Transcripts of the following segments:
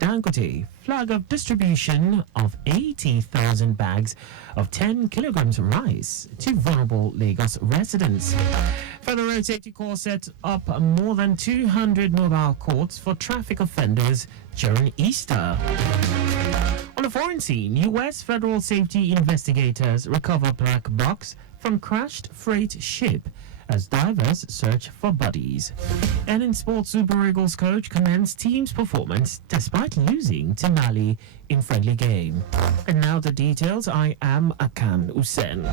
Dangote flag of distribution of 80,000 bags of 10 kilograms rice to vulnerable Lagos residents. Federal Road Safety Corps set up more than 200 mobile courts for traffic offenders during Easter. On the foreign scene, U.S. federal safety investigators recover black box from crashed freight ship as divers search for bodies. And in sports, Super Eagles coach commends team's performance despite losing to Mali in friendly game. And now the details. I am Akan Usen.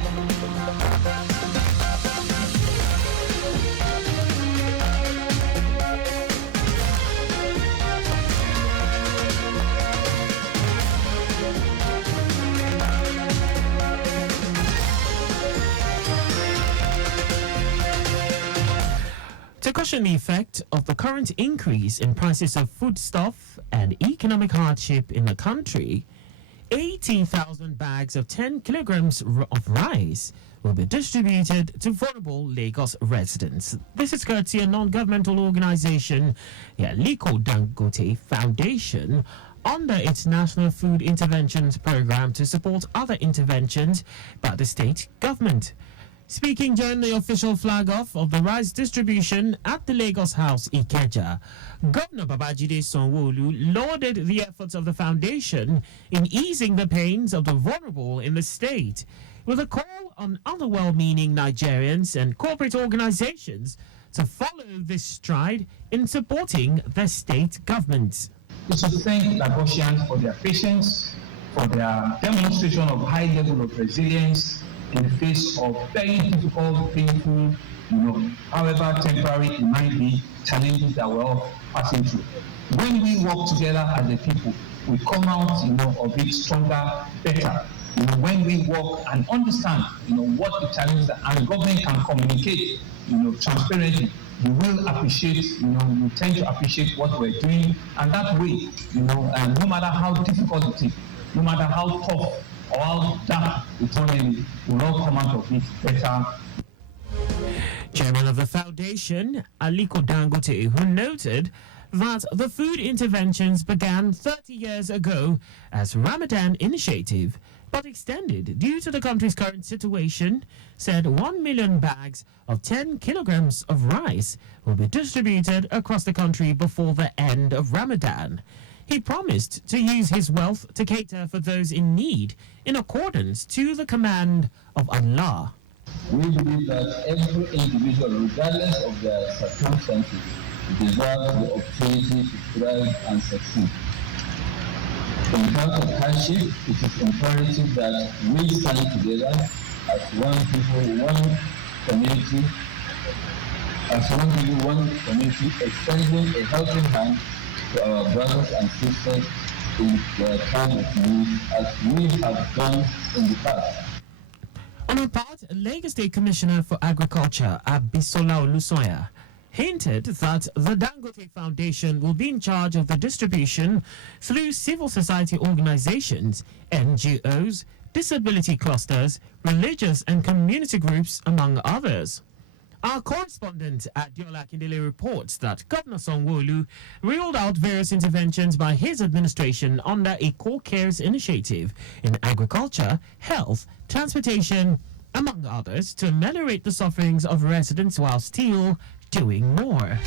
To cushion the effect of the current increase in prices of foodstuff and economic hardship in the country, 80,000 bags of 10 kilograms of rice will be distributed to vulnerable Lagos residents. This is courtesy a non-governmental organization, Akan Dangote Foundation, under its National Food Interventions Program to support other interventions by the state government. Speaking during the official flag-off of the rice distribution at the Lagos House, Ikeja, Governor Babajide Sanwo-Olu lauded the efforts of the foundation in easing the pains of the vulnerable in the state, with a call on other well-meaning Nigerians and corporate organizations to follow this stride in supporting the state government. We should thank Lagosians for their patience, for their demonstration of high level of resilience in the face of very difficult, painful, however temporary it might be, challenges that we're all passing through. When we work together as a people, we come out, of it stronger, better. When we work and understand, what the challenges are, and government can communicate, transparently, you will appreciate, you tend to appreciate what we're doing, and that way, no matter how difficult it is, no matter how tough or how dark eternally, will all come out of it better. Chairman of the foundation, Aliko Dangote, who noted that the food interventions began 30 years ago as Ramadan initiative, but extended due to the country's current situation, said 1 million bags of 10 kilograms of rice will be distributed across the country before the end of Ramadan. He promised to use his wealth to cater for those in need in accordance to the command of Allah. We believe that every individual, regardless of their circumstances, deserves the opportunity to thrive and succeed. In times of hardship, it is imperative that we stand together as one people, one community, extending a helping hand to our brothers and sisters in their time of need, as we have done in the past. On her part, Lagos State Commissioner for Agriculture, Abisola Olusoya, hinted that the Dangote Foundation will be in charge of the distribution through civil society organizations, NGOs, disability clusters, religious and community groups, among others. Our correspondent at Diola Akindele reports that Governor Sanwo-Olu rolled out various interventions by his administration under a Core Cares initiative in agriculture, health, transportation, among others, to ameliorate the sufferings of residents while still doing more.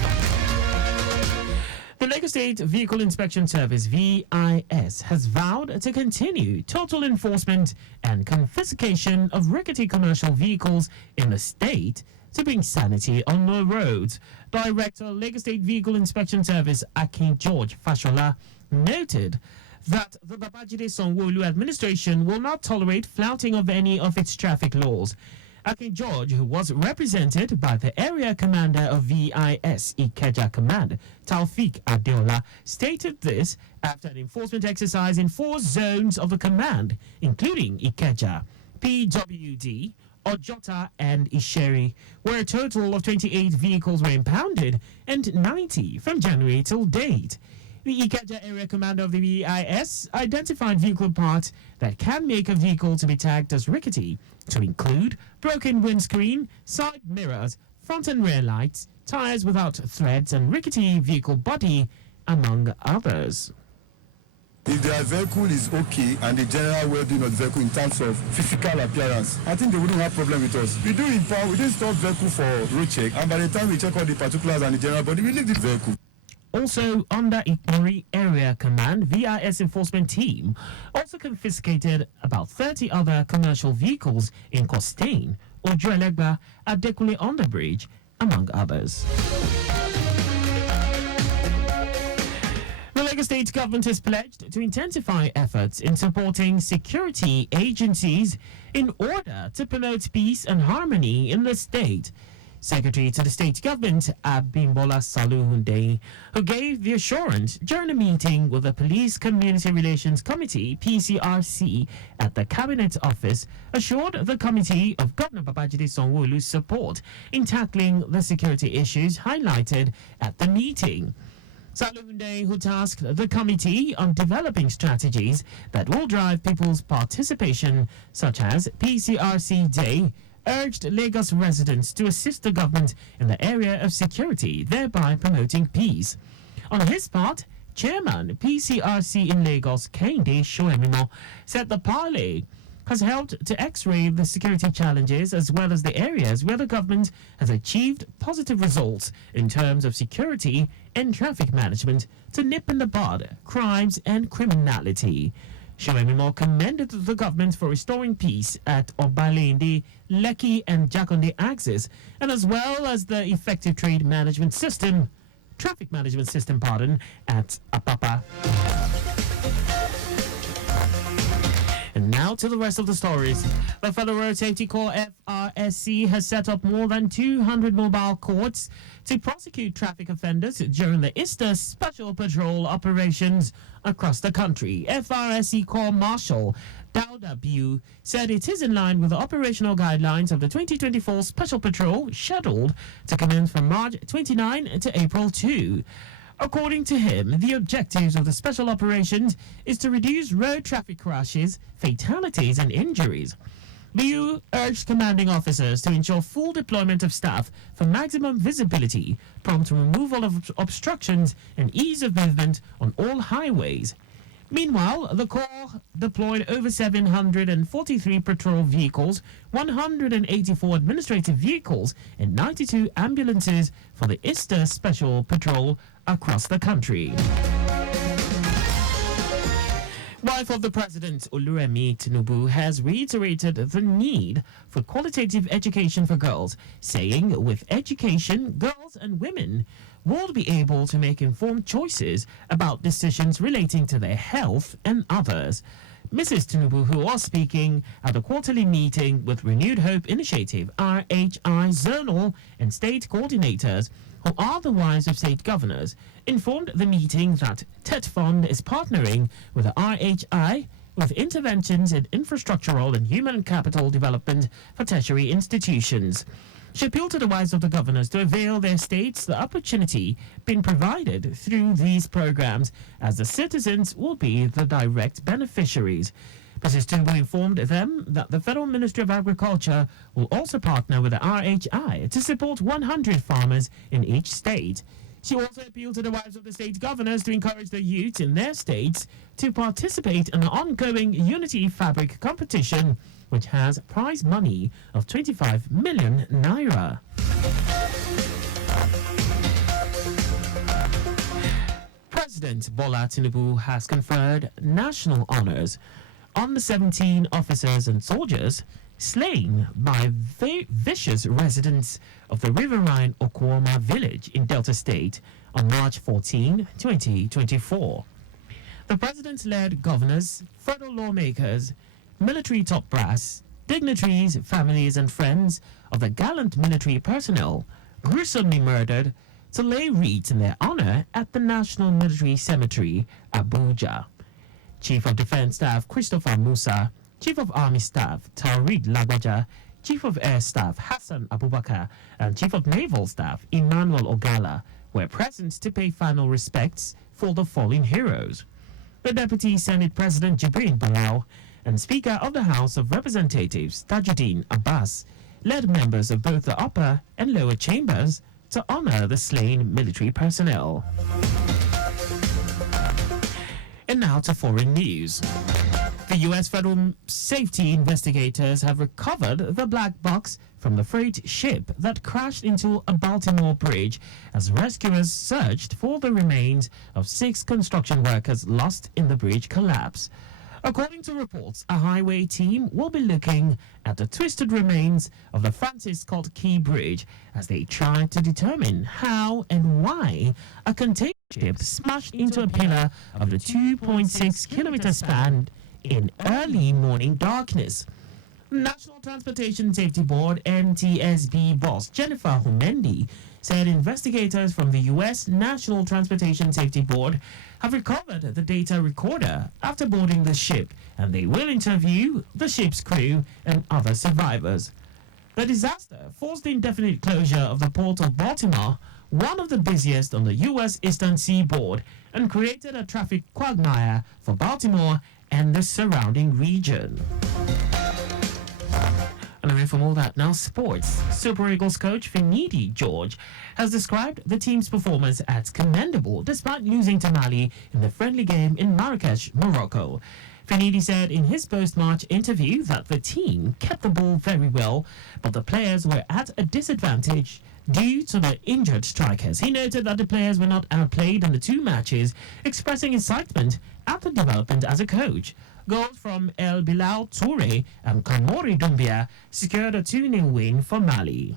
The Lagos State Vehicle Inspection Service, VIS, has vowed to continue total enforcement and confiscation of rickety commercial vehicles in the state to bring sanity on the roads. Director, Lagos State Vehicle Inspection Service, Akin George Fashola, noted that the Babajide Sanwo-Olu administration will not tolerate flouting of any of its traffic laws. Akin George, who was represented by the area commander of VIS Ikeja Command, Taufik Adeola, stated this after an enforcement exercise in 4 zones of the command, including Ikeja, PWD, Ojota and Isheri, where a total of 28 vehicles were impounded and 90 from January till date. The Ikeja area commander of the VIS identified vehicle parts that can make a vehicle to be tagged as rickety, to include broken windscreen, side mirrors, front and rear lights, tires without threads, and rickety vehicle body, among others. If their vehicle is okay and the general well-being of the vehicle in terms of physical appearance, I think they wouldn't have problem with us. We do impound, we do stop vehicle for road check, and by the time we check all the particulars and the general body, we leave the vehicle. Also, under Ikmori Area Command, VIS enforcement team also confiscated about 30 other commercial vehicles in Costain, Ojuelegba, Adekule Underbridge, among others. The Lagos State government has pledged to intensify efforts in supporting security agencies in order to promote peace and harmony in the state. Secretary to the state government, Abimbola Saluhunde, who gave the assurance during a meeting with the Police Community Relations Committee, PCRC, at the Cabinet Office, assured the committee of Governor Babajide Sanwo-Olu's support in tackling the security issues highlighted at the meeting. Saluhunde, who tasked the committee on developing strategies that will drive people's participation, such as PCRC Day, urged Lagos residents to assist the government in the area of security, thereby promoting peace. On his part, Chairman PCRC in Lagos, Kehinde Shoemimo, said the parley has helped to x-ray the security challenges as well as the areas where the government has achieved positive results in terms of security and traffic management to nip in the bud crimes and criminality. Shoemimo commended the government for restoring peace at Obalende, Lekki and Jakonde axis, and as well as the effective traffic management system, at Apapa. And now to the rest of the stories. The Federal Road Safety Corps FRSC has set up more than 200 mobile courts to prosecute traffic offenders during the Easter Special Patrol operations across the country. FRSC Corps Marshal Dauda Biu said it is in line with the operational guidelines of the 2024 Special Patrol, scheduled to commence from March 29 to April 2. According to him, the objectives of the special operations is to reduce road traffic crashes, fatalities and injuries. Biu urged commanding officers to ensure full deployment of staff for maximum visibility, prompt removal of obstructions and ease of movement on all highways. Meanwhile, the Corps deployed over 743 patrol vehicles, 184 administrative vehicles, and 92 ambulances for the Easter Special Patrol across the country. Wife of the President, Oluremi Tinubu, has reiterated the need for qualitative education for girls, saying with education, girls and women will be able to make informed choices about decisions relating to their health and others. Mrs. Tinubu, who was speaking at a quarterly meeting with Renewed Hope Initiative, RHI zonal and state coordinators, who are the wives of state governors, informed the meeting that TET Fund is partnering with the RHI with interventions in infrastructural and human capital development for tertiary institutions. She appealed to the wives of the governors to avail their states the opportunity being provided through these programs, as the citizens will be the direct beneficiaries. Mrs. Tinubu informed them that the Federal Ministry of Agriculture will also partner with the RHI to support 100 farmers in each state. She also appealed to the wives of the state governors to encourage the youth in their states to participate in the ongoing Unity Fabric competition, which has prize money of 25 million naira. President Bola Tinubu has conferred national honors on the 17 officers and soldiers slain by vicious residents of the riverine Okwoma village in Delta State on March 14, 2024. The president-led governors, federal lawmakers, military top brass, dignitaries, families and friends of the gallant military personnel gruesomely murdered to lay wreaths in their honor at the National Military Cemetery, Abuja. Chief of Defense Staff Christopher Musa, Chief of Army Staff Taurid Lagbaja, Chief of Air Staff Hassan Abubakar, and Chief of Naval Staff Emmanuel Ogala were present to pay final respects for the fallen heroes. The Deputy Senate President Jibrin Barau and Speaker of the House of Representatives Tajuddin Abbas led members of both the upper and lower chambers to honor the slain military personnel. And now to foreign news. The U.S. federal safety investigators have recovered the black box from the freight ship that crashed into a Baltimore bridge as rescuers searched for the remains of 6 construction workers lost in the bridge collapse. According to reports, a highway team will be looking at the twisted remains of the Francis Scott Key Bridge as they try to determine how and why a container ship smashed into a pillar of the 2.6-kilometer span in early morning darkness. National Transportation Safety Board NTSB boss Jennifer Homendi said investigators from the U.S. National Transportation Safety Board have recovered the data recorder after boarding the ship, and they will interview the ship's crew and other survivors. The disaster forced the indefinite closure of the Port of Baltimore, one of the busiest on the U.S. Eastern Seaboard, and created a traffic quagmire for Baltimore and the surrounding region. And away from all that, now sports. Super Eagles coach Finidi George has described the team's performance as commendable despite losing to Mali in the friendly game in Marrakesh, Morocco. Finidi said in his post-match interview that the team kept the ball very well, but the players were at a disadvantage due to the injured strikers. He noted that the players were not outplayed in the 2 matches, expressing excitement at the development as a coach. Goals from El Bilal Toure and Kamori Doumbia secured a 2-0 win for Mali.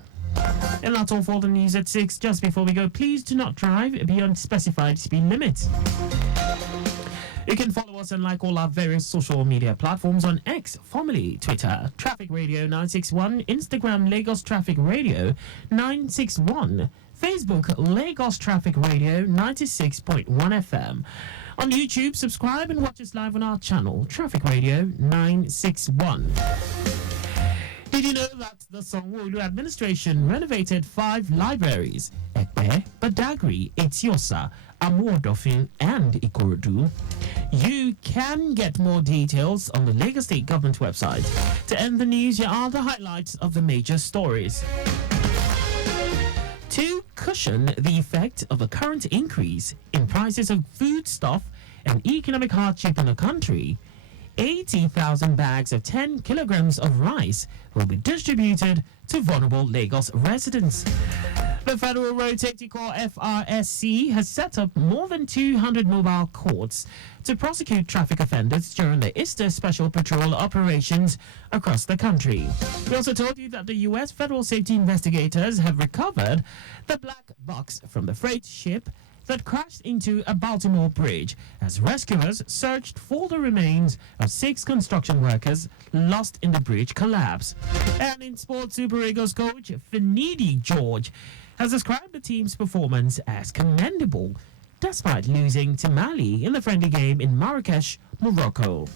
And that's all for the news at 6. Just before we go, please do not drive beyond specified speed limits. You can follow us and like all our various social media platforms on X, formerly Twitter, Traffic Radio 961, Instagram Lagos Traffic Radio 961, Facebook Lagos Traffic Radio 96.1 FM. On YouTube, subscribe and watch us live on our channel, Traffic Radio 961. Did you know that the Sanwo-Olu administration renovated 5 libraries? Ekpe, Badagry, Etiosa, Amuodofin, and Ikorodu. You can get more details on the Lagos State Government website. To end the news, here are the highlights of the major stories. To cushion the effect of the current increase in prices of foodstuff and economic hardship in the country, 80,000 bags of 10 kilograms of rice will be distributed to vulnerable Lagos residents. The Federal Road Safety Corps FRSC has set up more than 200 mobile courts to prosecute traffic offenders during the Easter Special Patrol operations across the country. We also told you that the U.S. federal safety investigators have recovered the black box from the freight ship that crashed into a Baltimore bridge as rescuers searched for the remains of 6 construction workers lost in the bridge collapse. And in sports, Super Eagles coach Finidi George has described the team's performance as commendable despite losing to Mali in the friendly game in Marrakesh, Morocco.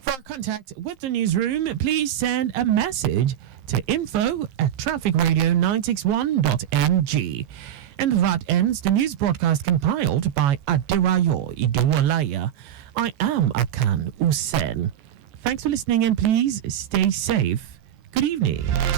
For contact with the newsroom, please send a message to info@trafficradio961.mg. And that ends the news broadcast compiled by Adirayo Idowalaya. I am Akan Usen. Thanks for listening and please stay safe. Good evening.